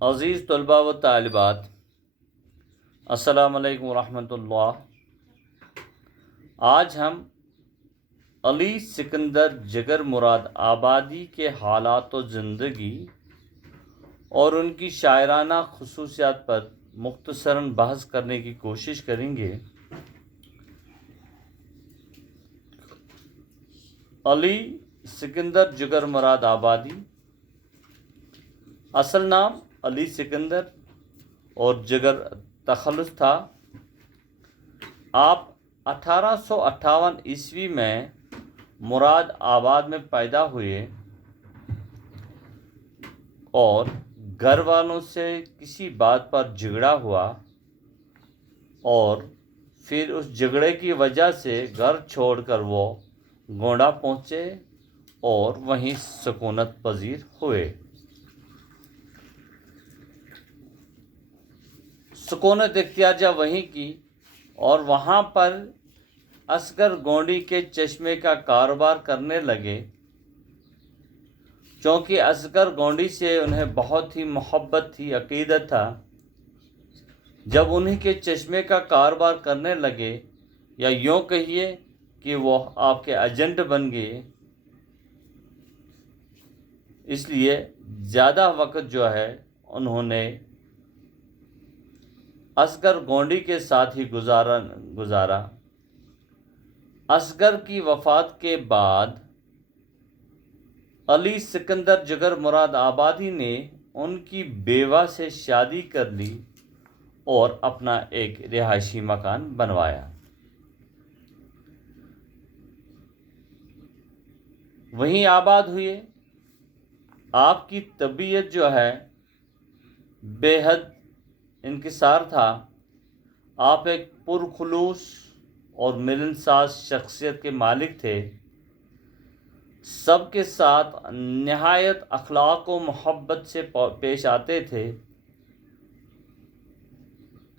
عزیز طلباء و طالبات، السلام علیکم ورحمۃ اللہ۔ آج ہم علی سکندر جگر مراد آبادی کے حالات و زندگی اور ان کی شاعرانہ خصوصیات پر مختصراً بحث کرنے کی کوشش کریں گے۔ علی سکندر جگر مراد آبادی، اصل نام علی سکندر اور جگر تخلص تھا۔ آپ 1858 عیسوی میں مراد آباد میں پیدا ہوئے اور گھر والوں سے کسی بات پر جھگڑا ہوا اور پھر اس جھگڑے کی وجہ سے گھر چھوڑ کر وہ گونڈہ پہنچے اور وہیں سکونت پذیر ہوئے۔ سکونت اختیار جب وہیں کی اور وہاں پر اصغر گونڈی کے چشمے کا کاروبار کرنے لگے، چونکہ اصغر گونڈی سے انہیں بہت ہی محبت تھی، عقیدت تھا۔ جب انہی کے چشمے کا کاروبار کرنے لگے، یا یوں کہیے کہ وہ آپ کے ایجنٹ بن گئے، اس لیے زیادہ وقت جو ہے انہوں نے اصغر گونڈی کے ساتھ ہی گزارا۔ اصغر کی وفات کے بعد علی سکندر جگر مراد آبادی نے ان کی بیوہ سے شادی کر لی اور اپنا ایک رہائشی مکان بنوایا۔ وہیں آباد ہوئے۔ آپ کی طبیعت جو ہے بے حد انکسار تھا۔ آپ ایک پرخلوص اور ملنساز شخصیت کے مالک تھے۔ سب کے ساتھ نہایت اخلاق و محبت سے پیش آتے تھے۔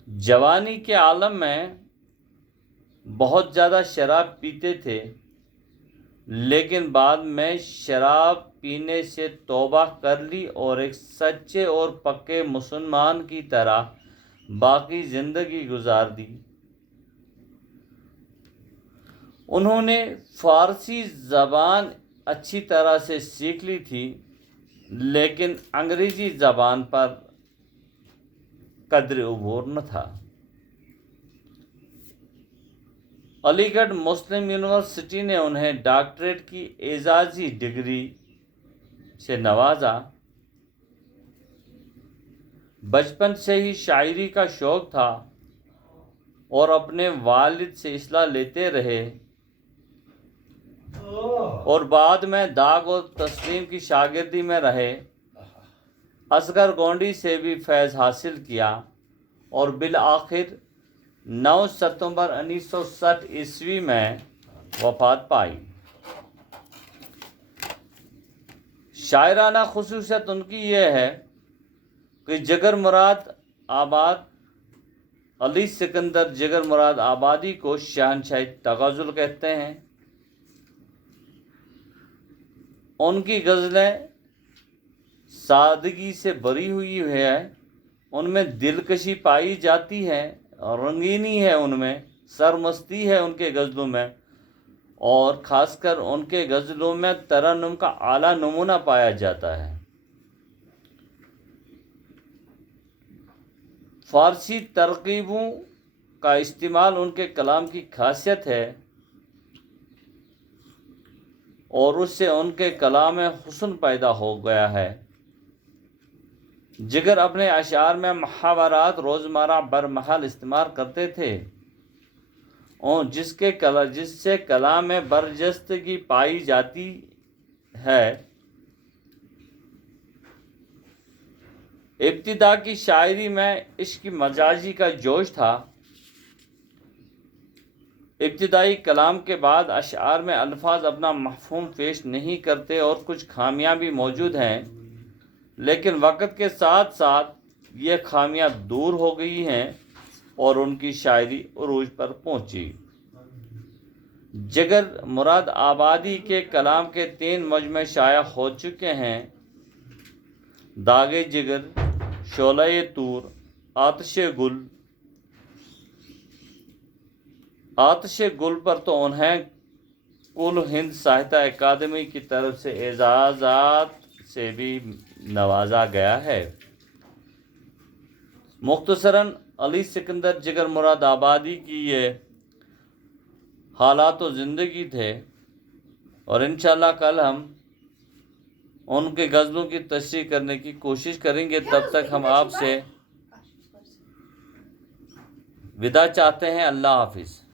جوانی کے عالم میں بہت زیادہ شراب پیتے تھے، لیکن بعد میں شراب پینے سے توبہ کر لی اور ایک سچے اور پکے مسلمان کی طرح باقی زندگی گزار دی۔ انہوں نے فارسی زبان اچھی طرح سے سیکھ لی تھی، لیکن انگریزی زبان پر قدر عبور نہ تھا۔ علی گڑھ مسلم یونیورسٹی نے انہیں ڈاکٹریٹ کی اعزازی ڈگری سے نوازا۔ بچپن سے ہی شاعری کا شوق تھا اور اپنے والد سے اصلاح لیتے رہے اور بعد میں داغ و تسلیم کی شاگردی میں رہے۔ اصغر گونڈی سے بھی فیض حاصل کیا اور بالآخر 9 ستمبر 1960 عیسوی میں وفات پائی۔ شاعرانہ خصوصیت ان کی یہ ہے کہ جگر مراد آباد، علی سکندر جگر مراد آبادی کو شہنشاہ تغزل کہتے ہیں۔ ان کی غزلیں سادگی سے بھری ہوئی ہے، ان میں دلکشی پائی جاتی ہے، رنگینی ہے، ان میں سرمستی ہے ان کے غزلوں میں، اور خاص کر ان کے غزلوں میں ترنم کا اعلیٰ نمونہ پایا جاتا ہے۔ فارسی ترکیبوں کا استعمال ان کے کلام کی خاصیت ہے اور اس سے ان کے کلام میں حسن پیدا ہو گیا ہے۔ جگر اپنے اشعار میں محاورات روزمرہ برمحل استعمال کرتے تھے اور جس سے کلام میں برجستگی پائی جاتی ہے۔ ابتدا کی شاعری میں عشق مجازی کا جوش تھا۔ ابتدائی کلام کے بعد اشعار میں الفاظ اپنا مفہوم پیش نہیں کرتے اور کچھ خامیاں بھی موجود ہیں، لیکن وقت کے ساتھ ساتھ یہ خامیاں دور ہو گئی ہیں اور ان کی شاعری عروج پر پہنچی۔ جگر مراد آبادی کے کلام کے 3 مجموعے شائع ہو چکے ہیں: داغ جگر، شعلہ طور، آتش گل۔ آتش گل پر تو انہیں کل ہند ساہتیہ اکادمی کی طرف سے اعزازات سے بھی نوازا گیا ہے۔ مختصراً علی سکندر جگر مراد آبادی کی یہ حالات و زندگی تھے، اور انشاءاللہ کل ہم ان کے غزلوں کی تشریح کرنے کی کوشش کریں گے۔ تب تک ہم آپ سے وداع چاہتے ہیں۔ اللہ حافظ۔